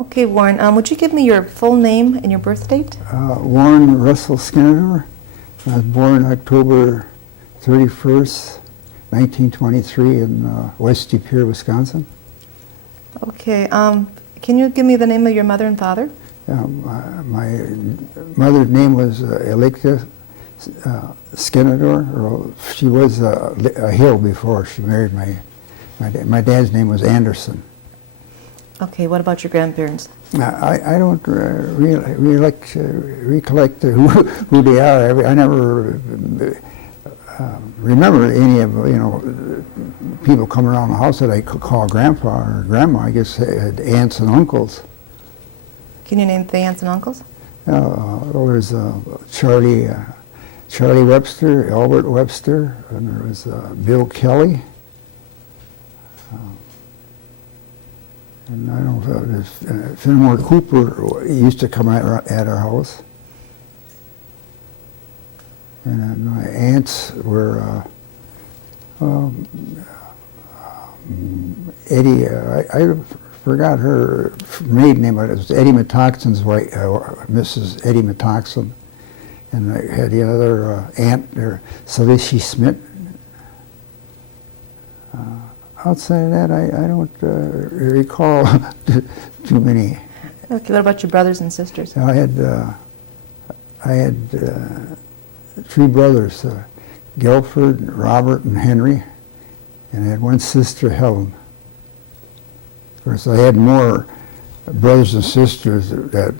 Okay, Warren, would you give me your full name and your birth date? Warren Russell Skenandore. I was born October 31st, 1923 in West De Pere, Wisconsin. Okay, can you give me the name of your mother and father? My mother's name was Electa Skenandore. Or she was a Hill before she married my dad's name was Anderson. Okay, what about your grandparents? I don't really like to recollect who they are. I never remember any of people coming around the house that I could call grandpa or grandma. I guess had aunts and uncles. Can you name the aunts and uncles? Well, there's Charlie Webster, Albert Webster, and there was Bill Kelly. And I don't know, Fenimore Cooper used to come at our house. And then my aunts were Eddie, I forgot her maiden name, but it was Eddie Metoxen's wife, Mrs. Eddie Metoxen. And I had the other aunt there, Celicia Smith. Outside of that, I don't recall too many. Okay, what about your brothers and sisters? I had 3 brothers, Guilford, Robert, and Henry, and I had 1 sister, Helen. Of course, I had more brothers and sisters that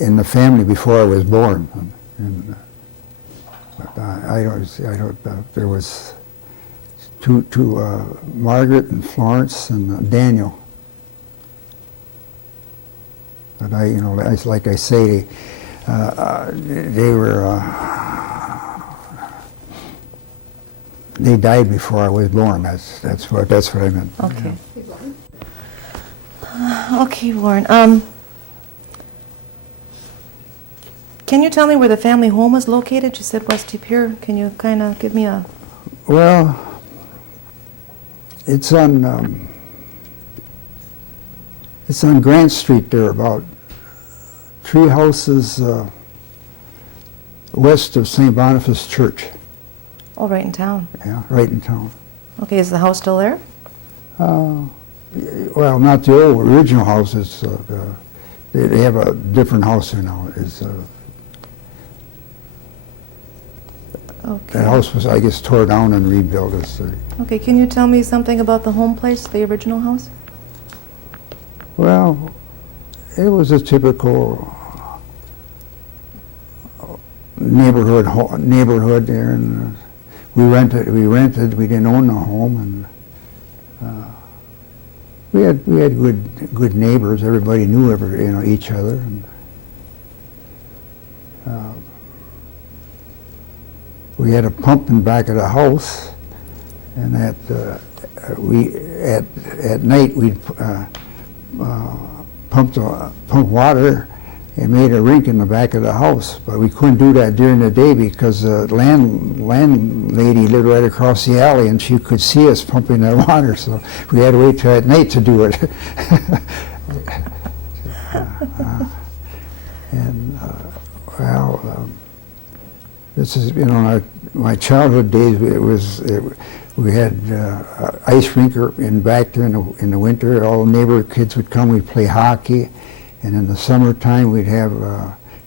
in the family before I was born. And, but I don't. There was two Margaret and Florence and Daniel. But like I say, they were. They died before I was born. That's what I meant. Okay. Okay, Warren. Can you tell me where the family home is located? You said West De Pere. Can you kind of give me a... Well, it's on Grant Street there, about 3 houses west of St. Boniface Church. Oh, right in town. Yeah, right in town. Okay, is the house still there? Well, not the old original house. It's they have a different house there now. Okay. That house was, I guess, tore down and rebuilt. Okay, can you tell me something about the home place, the original house? Well, it was a typical neighborhood there, and we rented. We didn't own a home, and we had good neighbors. Everybody knew each other. And, we had a pump in back of the house, and at night we'd pump water and made a rink in the back of the house. But we couldn't do that during the day because the landlady lived right across the alley, and she could see us pumping that water. So we had to wait till at night to do it. This is, my childhood days. We had ice rink in back there in the winter. All the neighbor kids would come. We'd play hockey, and in the summertime we'd have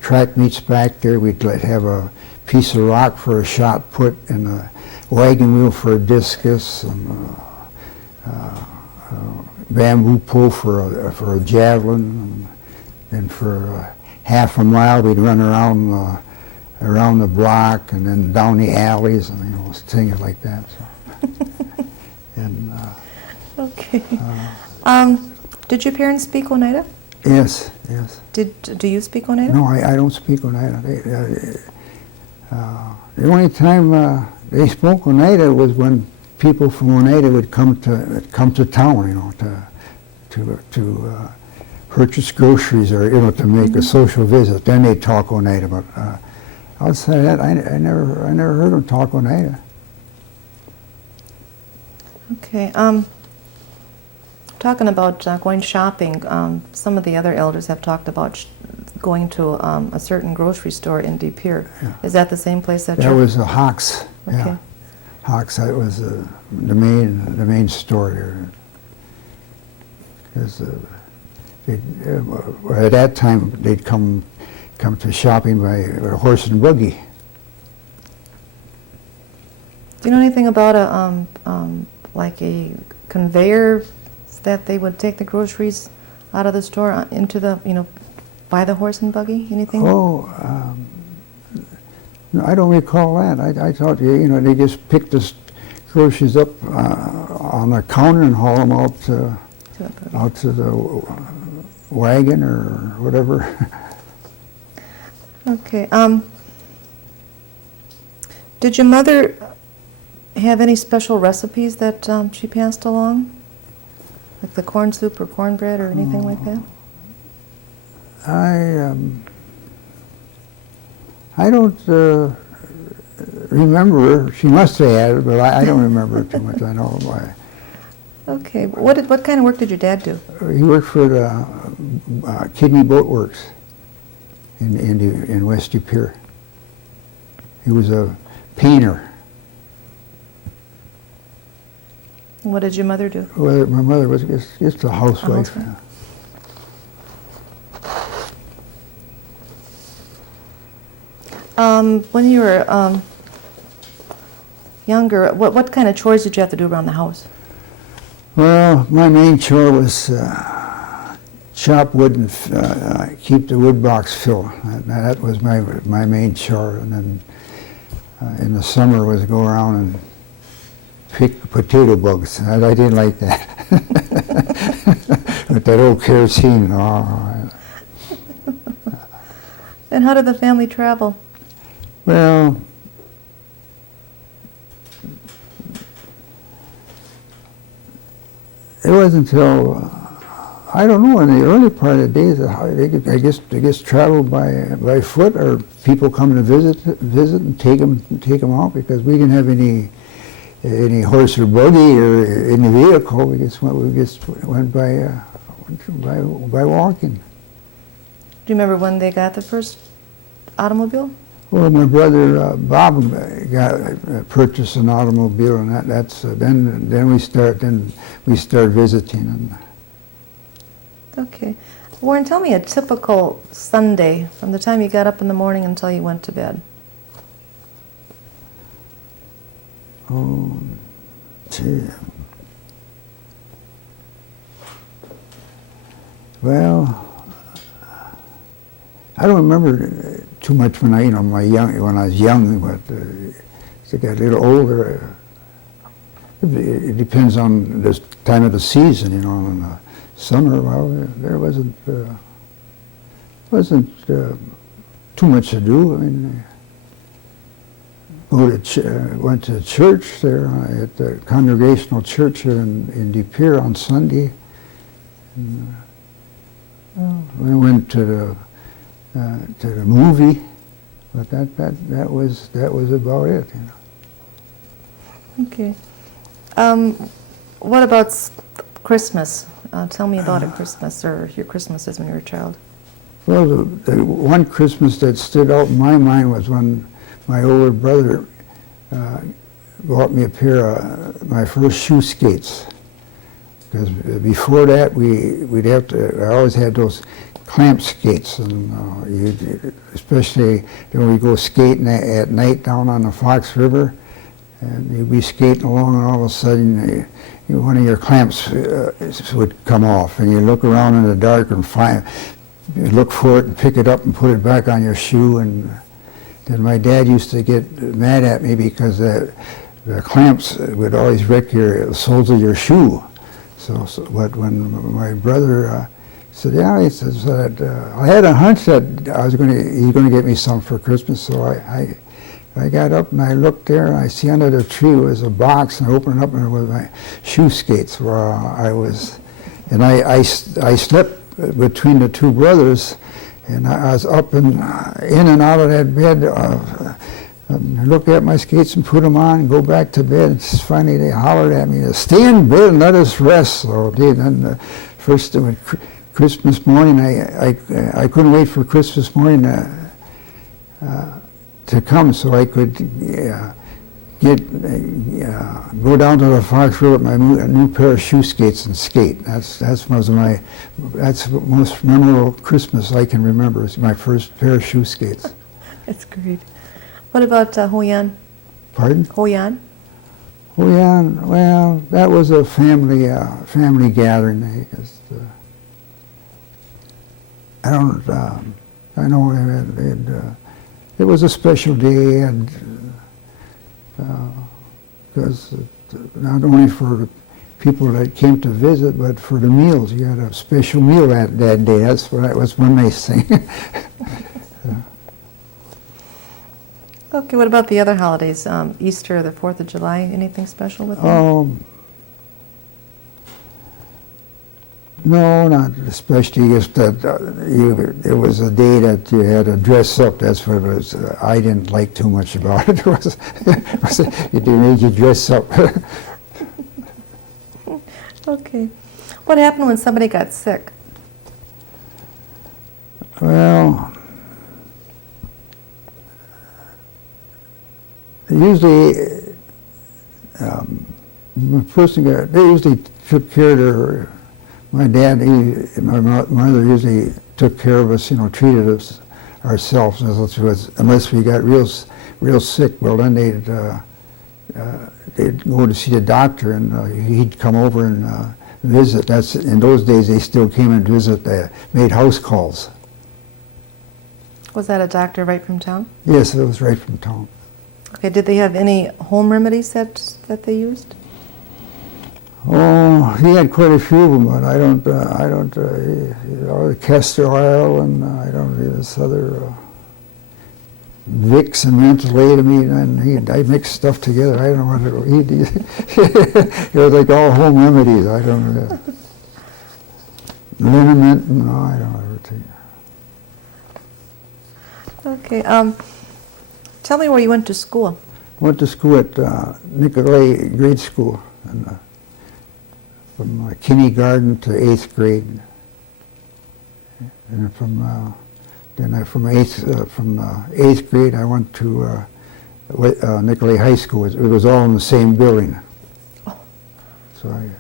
track meets back there. We'd have a piece of rock for a shot put, and a wagon wheel for a discus, and bamboo pole for a javelin, and for half a mile we'd run around the block and then down the alleys and things like that. So. And okay. Did your parents speak Oneida? Yes. Do you speak Oneida? No, I don't speak Oneida. The only time they spoke Oneida was when people from Oneida would come to town, to purchase groceries or to make a social visit. Then they'd talk Oneida, but outside of that, I never heard them talk Oneida. Okay. Talking about going shopping, some of the other elders have talked about going to a certain grocery store in De Pere. Yeah. Is that the same place that That you're... was a Hawks. Okay. Yeah. Hawks. That was the main store there. 'Cause, at that time they'd come to shopping by horse and buggy. Do you know anything about like a conveyor that they would take the groceries out of the store into the, by the horse and buggy? Anything? Oh, no, I don't recall that. I thought, they just picked the groceries up on a counter and haul them out to the wagon or whatever. Okay. Did your mother have any special recipes that she passed along? Like the corn soup or cornbread or anything like that? I don't remember. She must have had it, but I don't remember it too much. I know why. Okay. What kind of work did your dad do? He worked for the Kidney Boat Works in West De Pere. He was a painter. What did your mother do? Well, my mother was just a housewife. housewife. When you were younger, what kind of chores did you have to do around the house? Well, my main chore was chop wood and keep the wood box filled. That was my main chore. And then in the summer was go around and pick potato bugs. I didn't like that. With that old kerosene. Oh. And how did the family travel? Well, it wasn't until I don't know, in the early part of the days, I guess traveled by foot, or people come to visit and take them out, because we didn't have any horse or buggy or any vehicle. We just went by walking. Do you remember when they got the first automobile? Well, my brother Bob purchased an automobile, and then we start visiting. And Okay. Warren, tell me a typical Sunday from the time you got up in the morning until you went to bed. oh, gee. Well, I don't remember too much when I was young, but as I got a little older, it depends on the time of the season. In the summer, well, there wasn't too much to do. I mean, went to church there at the Congregational Church here in De Pere on Sunday. And, we went to the movie, but that was about it. Okay. What about Christmas? Tell me about a Christmas, or your Christmases when you were a child. Well, the one Christmas that stood out in my mind was when my older brother bought me a pair of my first shoe skates. Because before that, I always had those clamp skates, and especially when we go skating at night down on the Fox River, and you'd be skating along, and all of a sudden, one of your clamps would come off, and you look around in the dark and you look for it and pick it up and put it back on your shoe. And then my dad used to get mad at me because the clamps would always wreck the soles of your shoe. But when my brother said, yeah, he says that I had a hunch that he's going to get me some for Christmas. So I got up and I looked there, and I see under the tree was a box, and I opened it up, and there was my shoe skates where I slept between the two brothers, and I was up and in and out of that bed I look at my skates and put them on and go back to bed. And finally they hollered at me, "Stay in bed and let us rest." So then first Christmas morning, I couldn't wait for Christmas morning to come so I could go down to the Fox River with my new pair of shoe skates and skate. That's the most memorable Christmas I can remember. Is my first pair of shoe skates. That's great. What about Hoyan? Pardon? Hoyan? Hoyan, well, that was a family gathering. I know it was a special day, and because not only for the people that came to visit, but for the meals. You had a special meal that day. That was one nice thing. Okay, what about the other holidays? Easter, the 4th of July, anything special with them? No, not especially. Just that it was a day that you had to dress up. That's what it was. I didn't like too much about it. It made you dress up. Okay. What happened when somebody got sick? Well, usually, the person they usually took care of their. My dad, my mother usually took care of us, treated us ourselves, unless we got real sick. Well, then they'd go to see the doctor, and he'd come over and visit. In those days, they still came and visit. They made house calls. Was that a doctor right from town? Yes, it was right from town. Okay, did they have any home remedies that they used? Oh, he had quite a few of them, but I don't, castor oil, and I don't this other Vicks and mentholatamine, and I mixed stuff together. I don't know what it it was like all home remedies. I don't know. Liniment, no, I don't know everything. Okay, tell me where you went to school. Went to school at Nicolay Grade School, and from kindergarten to 8th grade, and from 8th grade I went to Nicolay High School. It was all in the same building. Oh. So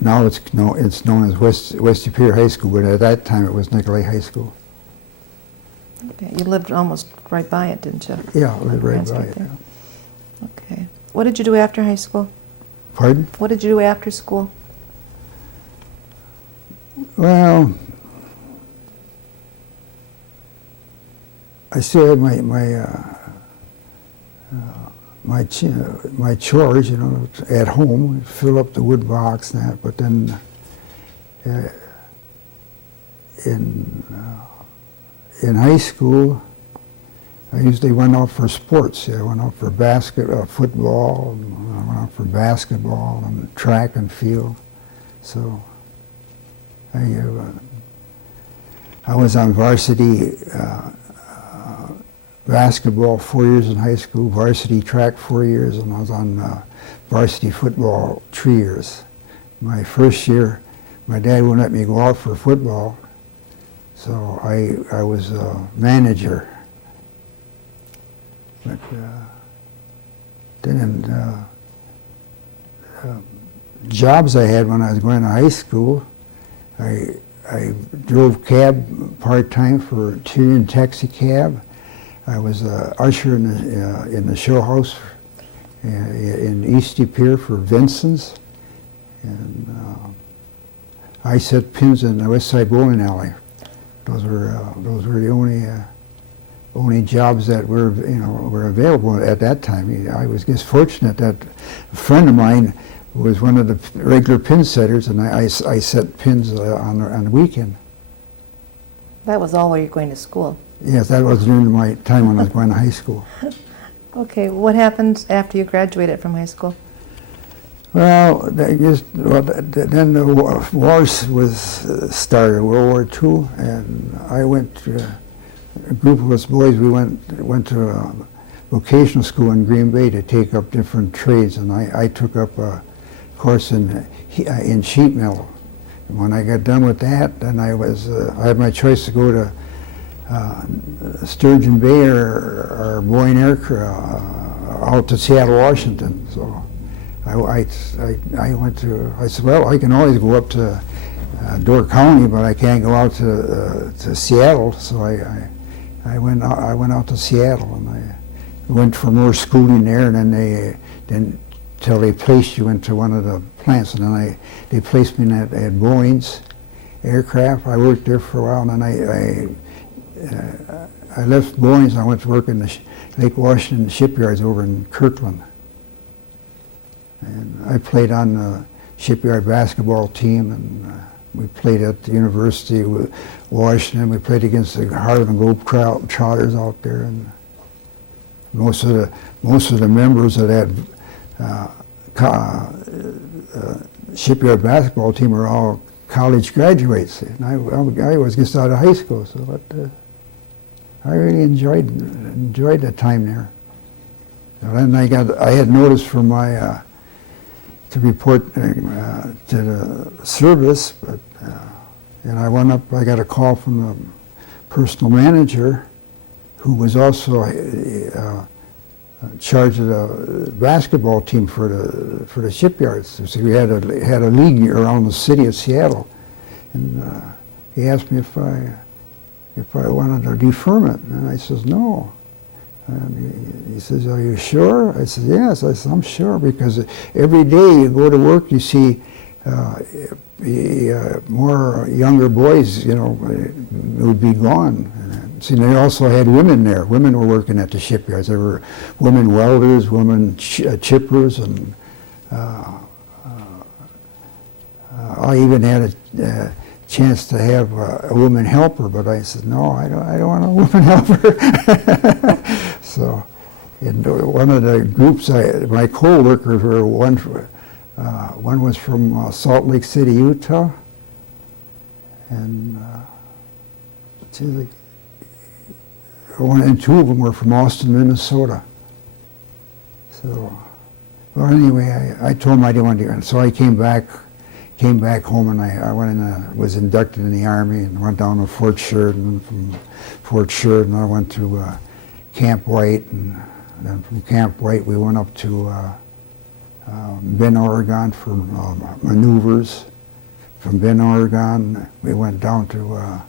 now it's known as West Superior High School, but at that time it was Nicolay High School. Okay, you lived almost right by it, didn't you? Yeah, I lived right by it. There. Okay. What did you do after high school? Pardon? What did you do after school? Well, I still had my chores, at home. Fill up the wood box and that. But then in high school, I usually went out for sports. I went out for football, and I went out for basketball and track and field. So I was on varsity basketball 4 years in high school, varsity track 4 years, and I was on varsity football 3 years. My first year, my dad wouldn't let me go out for football, so I was a manager. But then jobs I had when I was going to high school, I drove cab part-time for Tyrian Taxi Cab. I was an usher in the show house in East Pier for Vincent's, and I set pins in the West Side Bowling Alley. Those were the only jobs that were available at that time. I was just fortunate that a friend of mine was one of the regular pin setters, and I set pins on the weekend. That was all while you were going to school. Yes, that was during my time when I was going to high school. Okay, what happened after you graduated from high school? Well, then the war was started, World War II, and I went a group of us boys, we went to a vocational school in Green Bay to take up different trades, and I took up a course in sheet metal. And when I got done with that, then I had my choice to go to Sturgeon Bay or Boyne Aircraft out to Seattle, Washington. So I went to. I said, well, I can always go up to Door County, but I can't go out to Seattle. So I went out to Seattle, and I went for more schooling there, and then till they placed you into one of the plants, and then they placed me at Boeing's aircraft. I worked there for a while, and then I left Boeing's and I went to work in the Lake Washington shipyards over in Kirkland. And I played on the shipyard basketball team, and we played at the University of Washington. We played against the Harlem Globetrotters out there, and most of the members of that shipyard basketball team are all college graduates. And I was just out of high school, so I really enjoyed that time there. And then I had notice for my to report to the service, but and I went up. I got a call from the personal manager, who was also in charge of the basketball team for the shipyards. So we had a league around the city of Seattle, and he asked me if I wanted a deferment, and I says no. And he says, "Are you sure?" I said, "Yes." I said, "I'm sure, because every day you go to work, you see more younger boys, would be gone." See, they also had women there. Women were working at the shipyards. There were women welders, women chippers, and I even had a chance to have a woman helper, but I said, no, I don't want a woman helper. So, in one of the groups, my co-workers were one was from Salt Lake City, Utah, and and two of them were from Austin, Minnesota. So, well, anyway, I told them I didn't want to do it. So I came back home, and I went and was inducted in the Army, and went down to Fort Sheridan. From Fort Sheridan, I went to Camp White, and then from Camp White we went up to Bend, Oregon for maneuvers. From Bend, Oregon, we went down to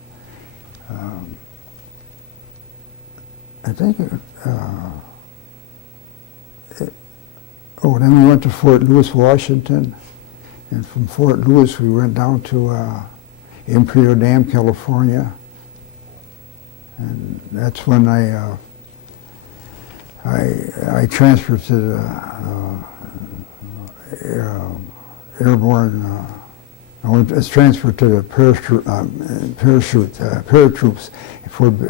then we went to Fort Lewis, Washington, and from Fort Lewis we went down to Imperial Dam, California, and that's when I transferred to the airborne. I was transferred to the paratroops.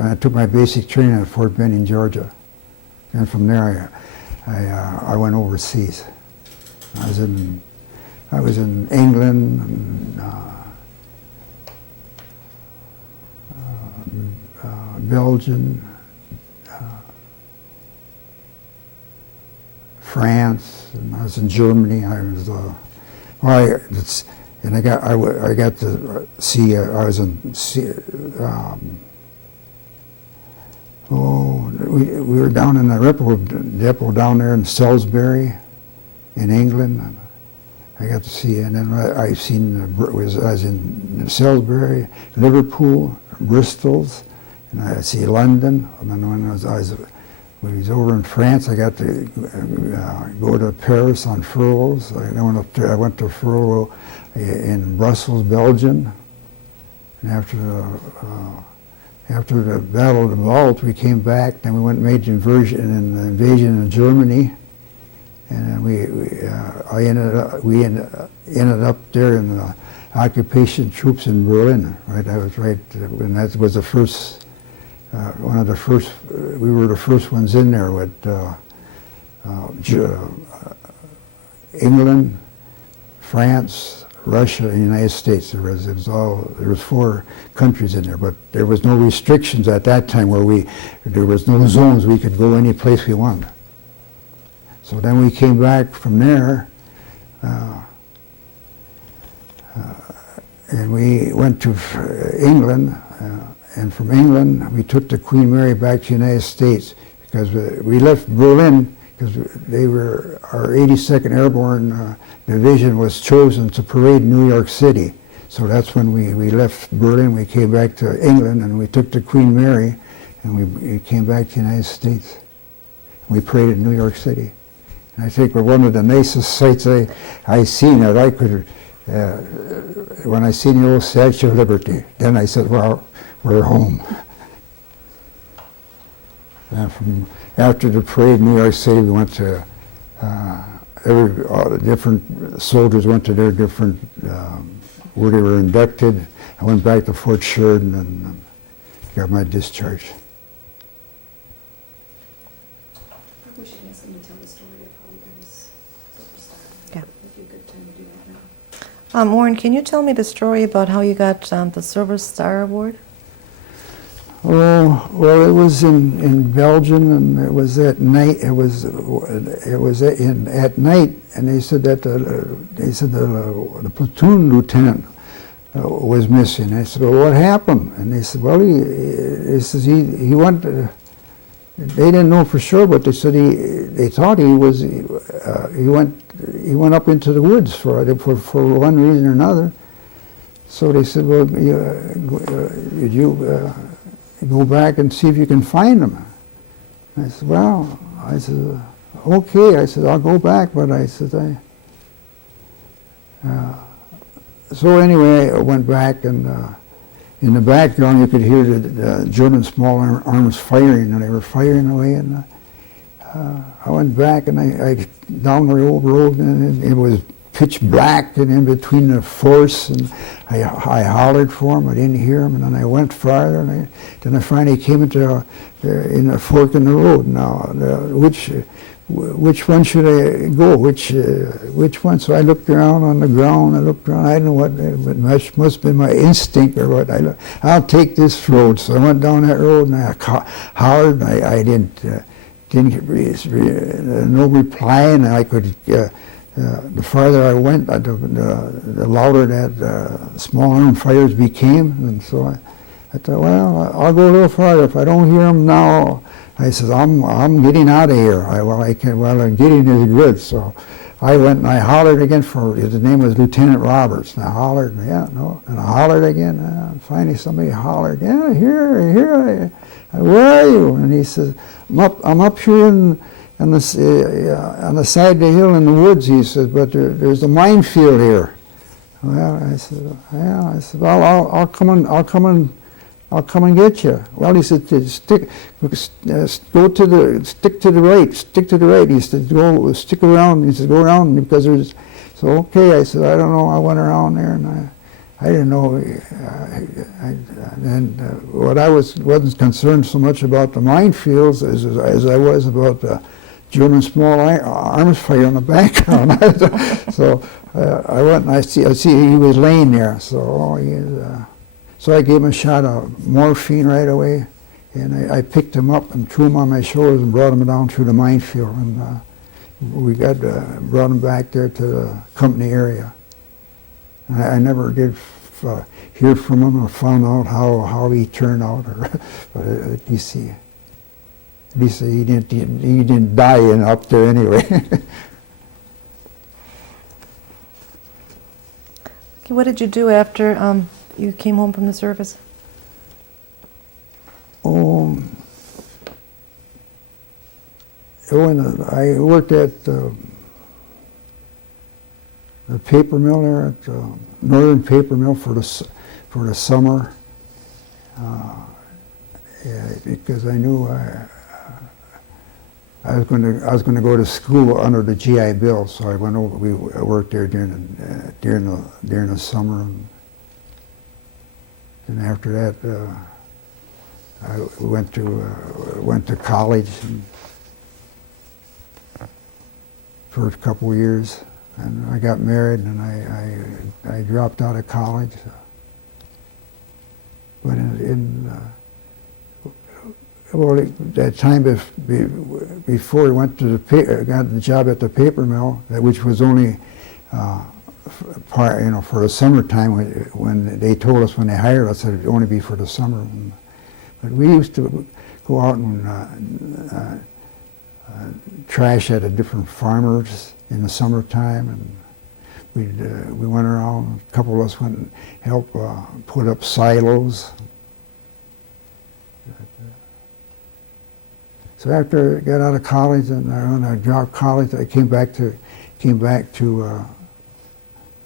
I took my basic training at Fort Benning, Georgia, and from there I went overseas. I was in England, and, Belgium, France, and I was in Germany. I was and I got to see. I was in. We were down in the depot down there in Salisbury, in England. And I got to see, and then I was in Salisbury, Liverpool, Bristol's, and I see London. And then when I was over in France, I got to go to Paris on furloughs. I went to furlough in Brussels, Belgium, and after the Battle of the Bulge, we came back. Then we went and made the invasion of Germany, and then we ended up there in the occupation troops in Berlin. Right, I was right, and that was the first. One of the first. We were the first ones in there with England, France, Russia, and the United States. There was 4 countries in there, but there was no restrictions at that time there was no zones. We could go any place we wanted. So then we came back from there, and we went to England, and from England we took the Queen Mary back to the United States, because we left Berlin because our 82nd Airborne Division was chosen to parade in New York City. So that's when we left Berlin. We came back to England, and we took the Queen Mary, and we came back to the United States. We paraded in New York City. And I think one of the nicest sights I seen that I could, when I seen the old Statue of Liberty, then I said, well, we're home. And after the parade in New York City, we went to, all the different soldiers went to their different, where they were inducted. I went back to Fort Sheridan and got my discharge. We should ask him to tell the story of how he got his superstar. Yeah. It'd be a good time to do that now. Warren, can you tell me the story about how you got the Silver Star Award? Oh, well, it was in Belgium, and it was at night. It was at night, and they said that the platoon lieutenant was missing. I said, well, what happened? And they said, well, he went. They didn't know for sure, but they said they thought he went up into the woods for one reason or another. So they said, well, did you go back and see if you can find him? I said, well, okay. I said, I'll go back, but I said, so anyway, I went back, and in the background you could hear the German small arms firing, and they were firing away, and I went back, and I down the old road, and it was pitch black, and in between the forest, and I hollered for him. I didn't hear him, and then I went farther, and then I finally came into in a fork in the road. Now, which one should I go? Which one? So I looked around on the ground. I looked around. I don't know what. It must have been my instinct or what. I'll take this road. So I went down that road, and I hollered. I didn't no reply, and I could. The farther I went, the louder that small arm fires became, and so I thought, well, I'll go a little farther. If I don't hear them now, I said, I'm getting out of here. I'm getting is good. So I went and I hollered again for his name was Lieutenant Roberts. And I hollered, and I hollered again. And finally, somebody hollered, yeah, here, where are you? And he says, I'm up here on the side of the hill in the woods, he says, but there's a minefield here. Well, I said, yeah. I said, well, I'll come and get you. Well, he said, stick to the right. He said, go stick around. He said, go around because there's. So okay, I said, I don't know. I went around there, and I didn't know. What I wasn't concerned so much about the minefields as I was about the German small arms fire in the background. So I went and I see he was laying there. So so I gave him a shot of morphine right away, and I picked him up and threw him on my shoulders and brought him down through the minefield, and we brought him back there to the company area. And I never did hear from him or found out how he turned out, but at least he didn't die up there anyway. Okay, what did you do after you came home from the service? I worked at the paper mill there at the Northern Paper Mill for the summer, because I knew I was going to go to school under the GI Bill, so I went over. I worked there during the summer, and after that I went to college for a couple of years. And I got married, and I dropped out of college. But well, that time before I went to got the job at the paper mill, which was only for the summertime, when they told us when they hired us that it would only be for the summer. But we used to go out and trash at a different farmers in the summertime, and we went around. A couple of us went and helped put up silos. So after I got out of college and when I dropped college, I came back to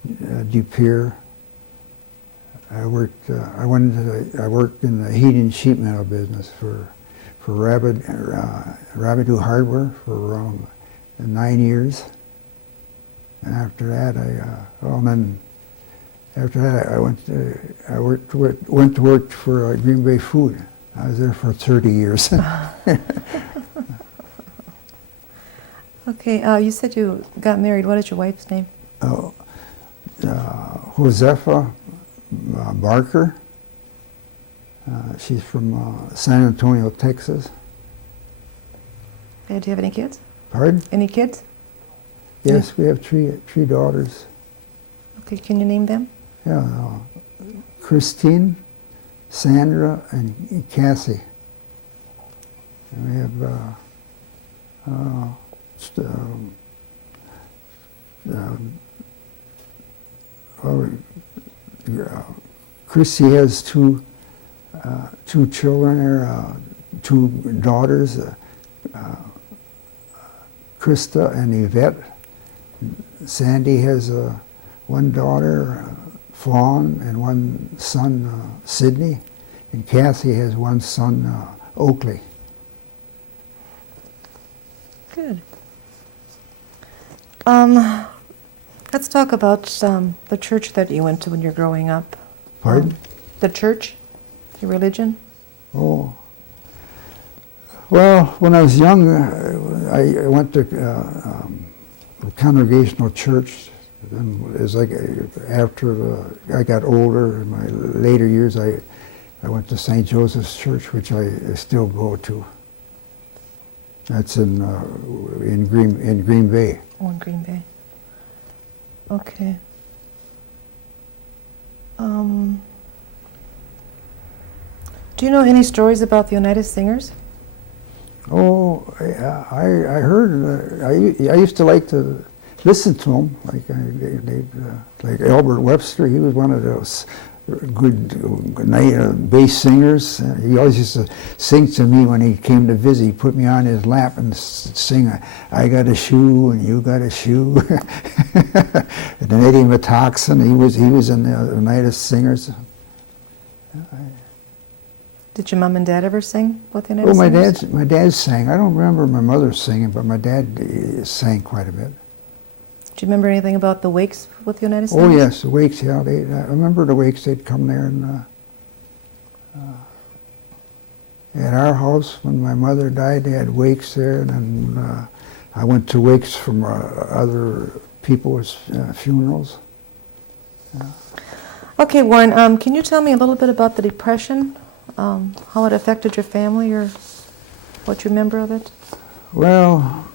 De Pere. I worked in the heating sheet metal business for Rabideau Hardware for around 9 years. And after that, I went to work for Green Bay Food. I was there for 30 years. Okay, you said you got married. What is your wife's name? Josefa Barker. She's from San Antonio, Texas. Okay, do you have any kids? Pardon? Any kids? Yes, we have three daughters. Okay, can you name them? Yeah, Christine, Sandra, and Cassie. And we have Chrissy has two children there, two daughters, Krista and Yvette. Sandy has one daughter, Fawn, and one son, Sydney, and Cassie has one son, Oakley. Good. Let's talk about the church that you went to when you were growing up. Pardon? The church, your religion. Oh. Well, when I was young, I went to a congregational church. And after I got older, in my later years, I went to St. Joseph's Church, which I still go to. That's in Green Bay. Oh, in Green Bay. Okay. Do you know any stories about the Oneida singers? Oh, I heard. I used to like to listen to them. Like Albert Webster. He was one of those good bass singers. He always used to sing to me when he came to visit. He put me on his lap and sing, "I got a shoe and you got a shoe." And then Eddie Metoxen, he was in the Oneida Singers. Did your mom and dad ever sing with the Oneida Oh, singers? my dad sang. I don't remember my mother singing, but my dad sang quite a bit. Do you remember anything about the wakes with the Oneida Oh singers? yes, the wakes. Yeah, I remember the wakes. They'd come there and at our house when my mother died, they had wakes there, and then I went to wakes from other people's funerals. Okay, Warren, can you tell me a little bit about the Depression, how it affected your family, or what you remember of it? Well,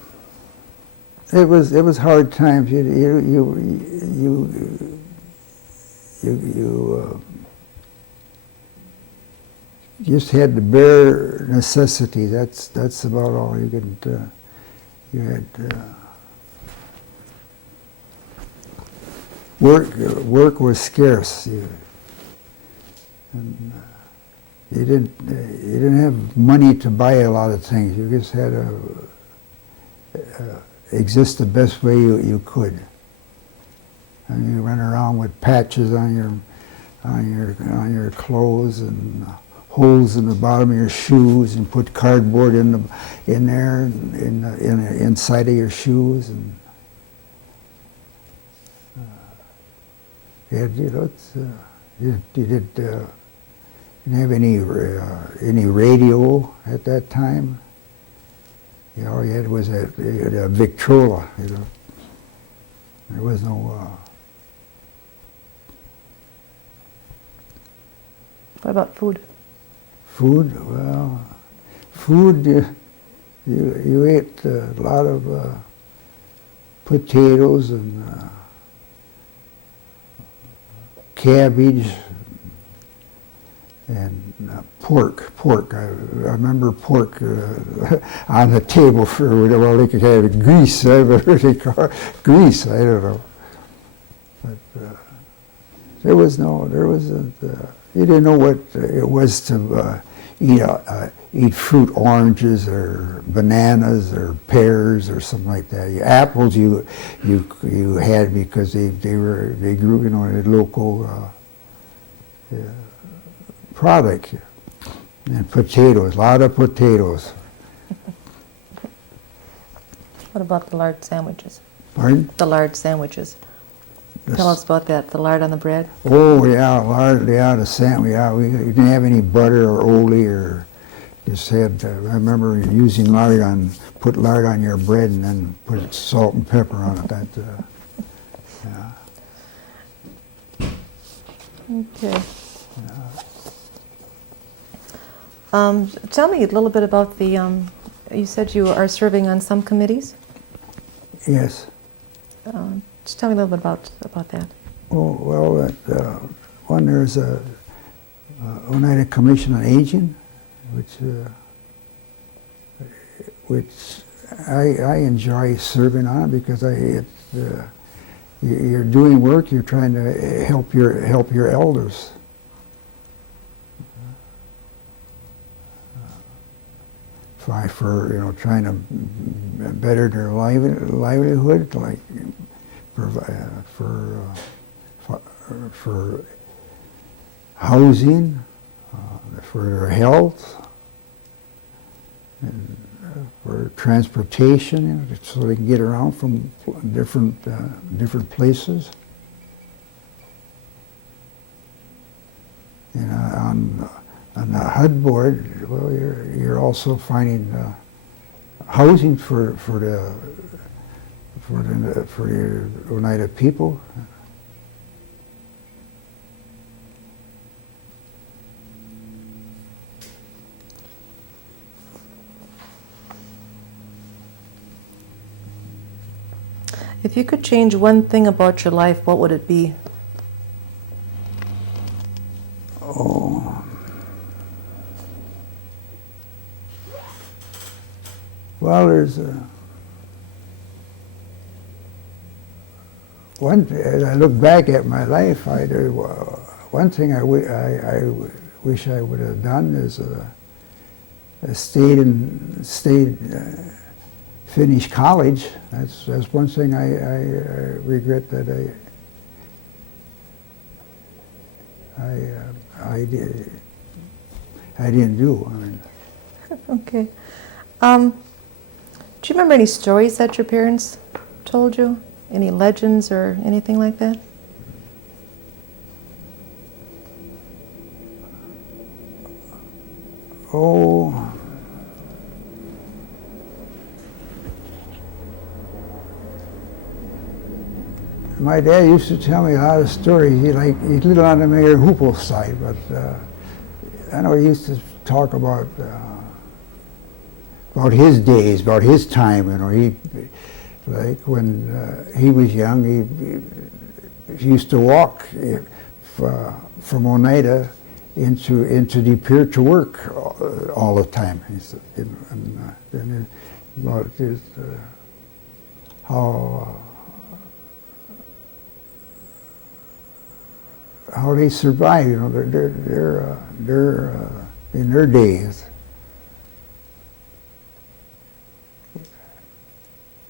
it was hard times. You just had the bare necessities. That's about all you could. You had work was scarce. And you didn't have money to buy a lot of things. You just had to exist the best way you could. And you run around with patches on your clothes and holes in the bottom of your shoes, and put cardboard in there inside of your shoes, and you didn't have any radio at that time. All you had was a Victrola, There was no. What about food? Food, well, food, you ate a lot of potatoes and cabbage and pork. I remember pork on the table for, well, they could have grease, whatever they call it, grease, I don't know. But there wasn't, you didn't know what it was to eat fruit, oranges or bananas or pears or something like that. Apples you had because they grew in a local product. And potatoes, a lot of potatoes. What about the lard sandwiches? Pardon? The lard sandwiches. Tell us about that, the lard on the bread. Oh yeah, lard, yeah, the sandwich. Yeah, we didn't have any butter or ole or just had. I remember using put lard on your bread and then put salt and pepper on it. That, yeah. Okay. Tell me a little bit about the. You said you are serving on some committees. Yes. Just tell me a little bit about that. Oh well, one there's a Oneida Commission on Aging, which I enjoy serving on because you're doing work. You're trying to help your elders. For trying to better their livelihood, like for housing, for their health, and for transportation, so they can get around from different places. And on the HUD board, well, you're also finding housing for the Oneida people. If you could change one thing about your life, what would it be? Oh. Well, there's as I look back at my life, one thing I wish I would have done is finish college. That's one thing I regret that I didn't do. I mean. Okay. Do you remember any stories that your parents told you? Any legends or anything like that? Oh, my dad used to tell me a lot of stories. He's a little on the Mayor Hoople side, but I know he used to talk about his days, about his time. He, like when he was young, he used to walk from Oneida into De Pere to work all the time. He said, and about his, how they survive. They're in their days.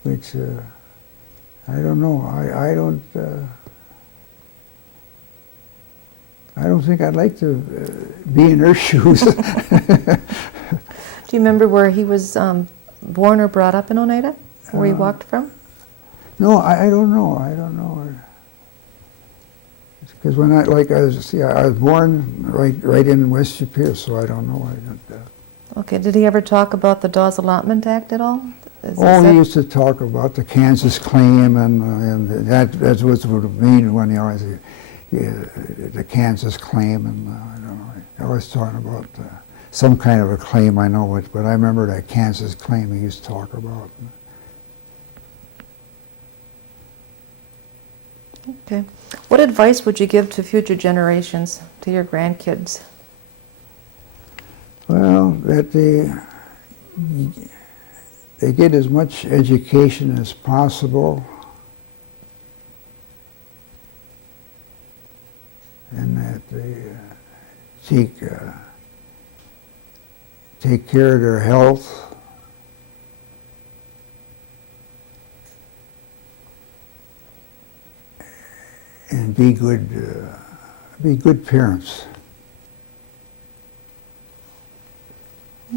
Which I don't know. I don't think I'd like to be in their shoes. Do you remember where he was born or brought up in Oneida? Where he walked from? No, I don't know. I don't know. Because when I was born right in West Superior, so I don't know. Okay. Did he ever talk about the Dawes Allotment Act at all? Oh, he used to talk about the Kansas claim, and that was the main one. He always, the Kansas claim, and you know, he always talking about some kind of a claim. I know it, but I remember that Kansas claim he used to talk about. Okay. What advice would you give to future generations, to your grandkids? Well, that they get as much education as possible, and that they take care of their health, and be good parents.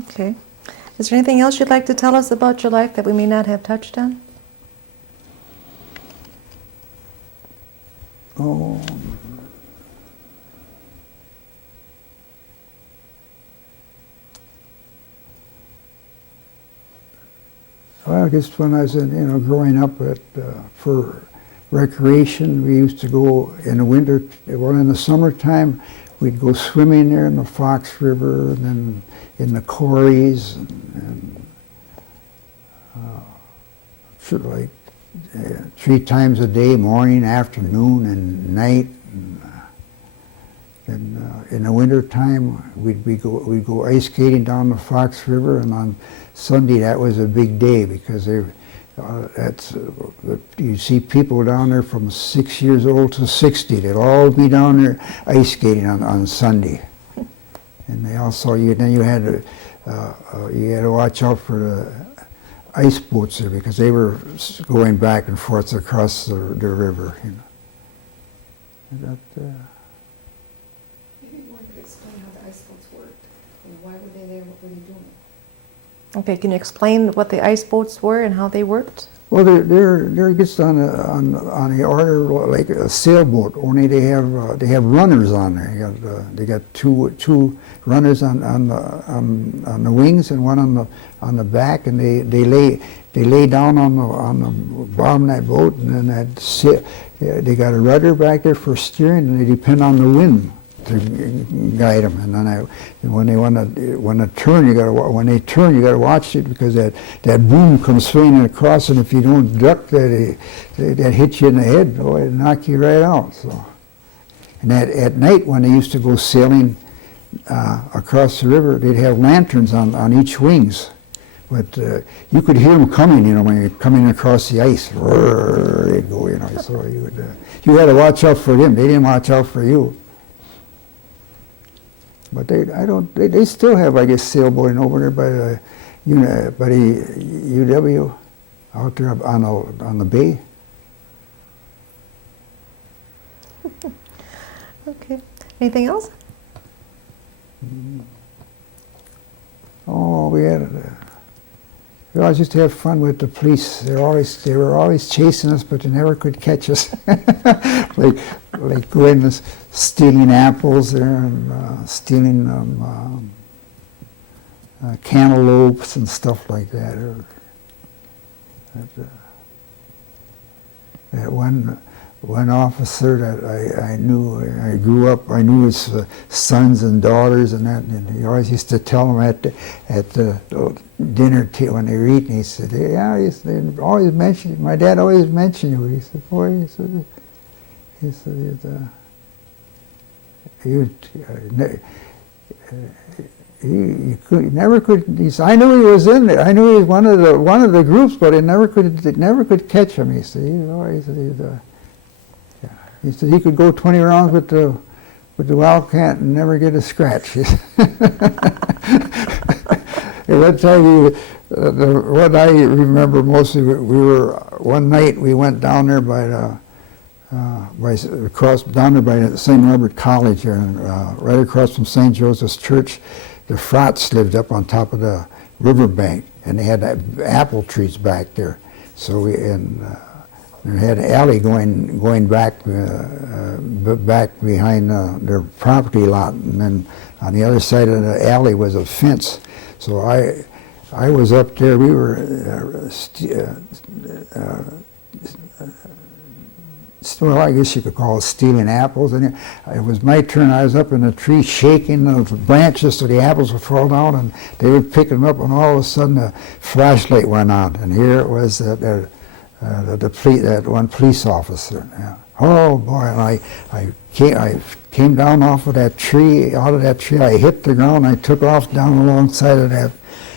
Okay. Is there anything else you'd like to tell us about your life that we may not have touched on? Oh. Well, I guess when I was growing up for recreation, we used to go in the winter, well, in the summertime, we'd go swimming there in the Fox River, and then in the quarries, and like 3 times a day, morning, afternoon, and night. And in the winter time, we'd go ice skating down the Fox River, and on Sunday that was a big day because you see people down there from 6 years old to 60. They'd all be down there ice skating on Sunday. And they also then you had to watch out for the ice boats there because they were going back and forth across the river. You know. Maybe one could explain how the ice boats worked. And why were they there? What were they doing? Okay, can you explain what the ice boats were and how they worked? Well, they're just on the order like a sailboat. Only they have runners on there. They got two runners on the wings and one on the back, and they lay down on the bottom of that boat, and then they got a rudder back there for steering, and they depend on the wind to guide them. And then when they turn, you gotta watch it because that boom comes swinging across, and if you don't duck, that hits you in the head. Oh, it'll knock you right out. So, and at night when they used to go sailing across the river, they'd have lanterns on each wings. But you could hear them coming, when you're coming across the ice. They'd go, So you had to watch out for them. They didn't watch out for you. But they still have, I guess, sailboating over there by the UW out there on the bay. Okay. Anything else? Oh, we always used to have fun with the police. They were always chasing us, but they never could catch us. like going and stealing apples there and stealing cantaloupes and stuff like that. That one officer that I knew, I grew up, I knew his sons and daughters and that, and he always used to tell them at the dinner table when they were eating, he said, yeah, they always mention, my dad always mentioned you. He said, boy, he never could. He said, I knew he was in there. I knew he was one of the groups, but it never could catch him. He said, he said he could go 20 rounds with the wildcat and never get a scratch. At that time, what I remember mostly, one night we went down there by the St. Robert College here, right across from St. Joseph's Church. The Frotts lived up on top of the riverbank, and they had apple trees back there. So we had an alley going back behind their property lot, and then on the other side of the alley was a fence. So I was up there, we were well, I guess you could call it stealing apples. And it was my turn. I was up in a tree shaking the branches so the apples would fall down, and they would pick them up, and all of a sudden a flashlight went on, and here it was that one police officer. Yeah. Oh boy! And I came down off of that tree, out of that tree. I hit the ground. I took off down alongside of that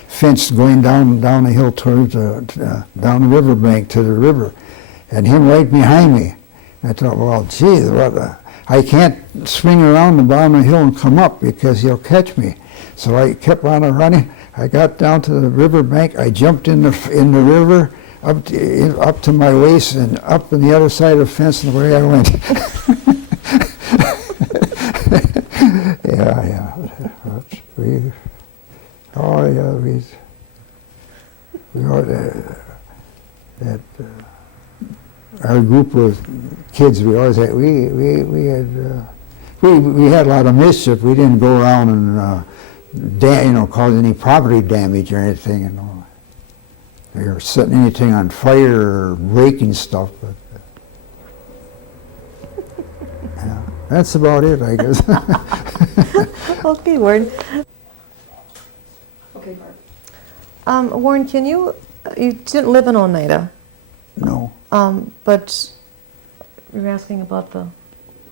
fence, going down the hill towards down the riverbank to the river, and him right behind me. I thought, well, geez, I can't swing around the bottom of the hill and come up because he'll catch me. So I kept on running. I got down to the riverbank. I jumped in the river up to my waist and up on the other side of the fence, and away I went. Yeah. Our group of kids, we always had, we had a lot of mischief. We didn't go around and cause any property damage or anything, or setting anything on fire or breaking stuff. But yeah, that's about it, I guess. Okay, Warren. Okay, Barb. Warren, you didn't live in Oneida, No. but you're asking about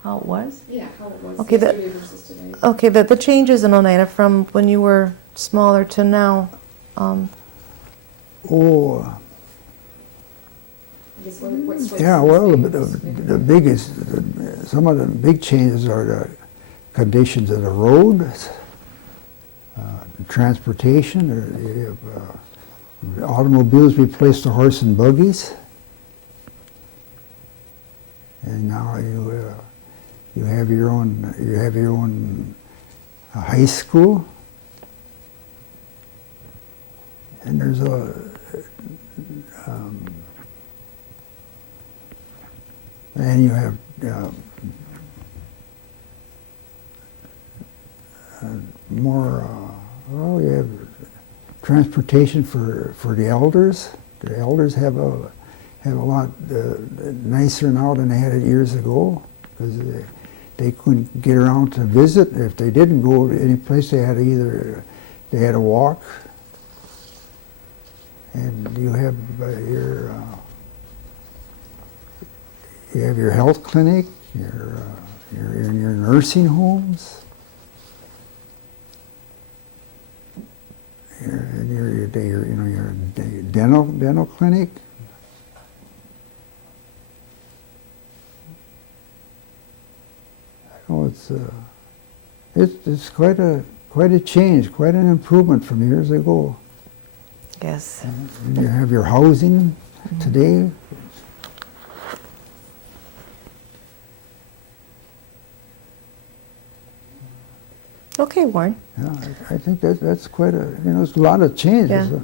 how it was? Yeah, how it was Okay, yesterday versus today. Okay, the changes in Oneida from when you were smaller to now. I guess what strikes Yeah, you as well, being the biggest, some of the big changes are the conditions of the road, transportation. You have, automobiles replaced the horse and buggies, and now you have your own high school, and there's and you have more. Well, you have transportation for the elders. The elders have a lot nicer now than they had it years ago, because they couldn't get around to visit. If they didn't go to any place, they had to walk. And you have your health clinic, your nursing homes, your dental clinic. Oh, it's quite a change, quite an improvement from years ago. Yes. And you have your housing today. Okay, Warren. Yeah, I think that's quite a, there's a lot of changes. Yeah.